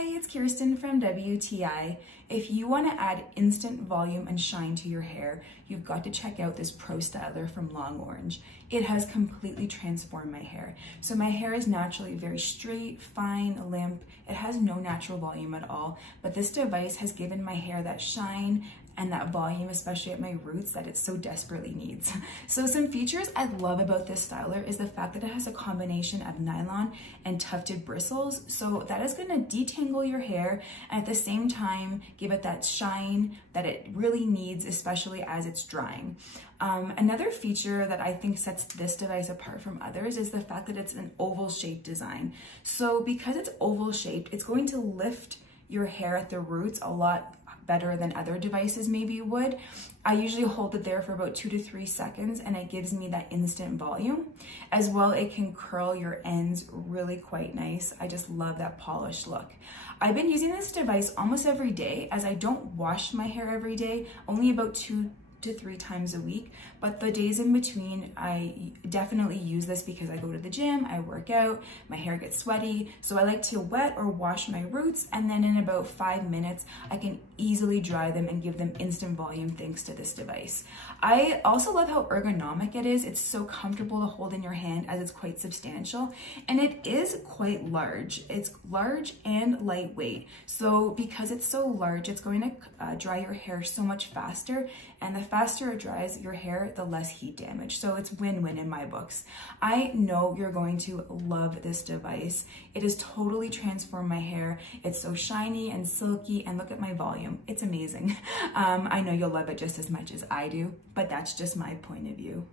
Hi, it's Kirsten from WTI. If you want to add instant volume and shine to your hair, you've got to check out this Pro Styler from Longorange. It has completely transformed my hair. So my hair is naturally very straight, fine, limp. It has no natural volume at all, but this device has given my hair that shine and that volume, especially at my roots, that it so desperately needs. So some features I love about this styler is the fact that it has a combination of nylon and tufted bristles. So that is gonna detangle your hair and at the same time give it that shine that it really needs, especially as it's drying. Another feature that I think sets this device apart from others is the fact that it's an oval shaped design. So because it's oval shaped, it's going to lift your hair at the roots a lot better than other devices maybe would. I usually hold it there for about 2 to 3 seconds and it gives me that instant volume. As well, it can curl your ends really quite nice. I just love that polished look. I've been using this device almost every day as I don't wash my hair every day, only about 2 to 3 times a week, but the days in between I definitely use this because I go to the gym, I work out, my hair gets sweaty, so I like to wet or wash my roots, and then in about 5 minutes I can easily dry them and give them instant volume thanks to this device. I also love how ergonomic it is. It's so comfortable to hold in your hand as it's quite substantial, and it is quite large. It's large and lightweight, so because it's so large, it's going to dry your hair so much faster, and the faster it dries your hair, the less heat damage. So it's win-win in my books. I know you're going to love this device. It has totally transformed my hair. It's so shiny and silky, and look at my volume. It's amazing. I know you'll love it just as much as I do, but that's just my point of view.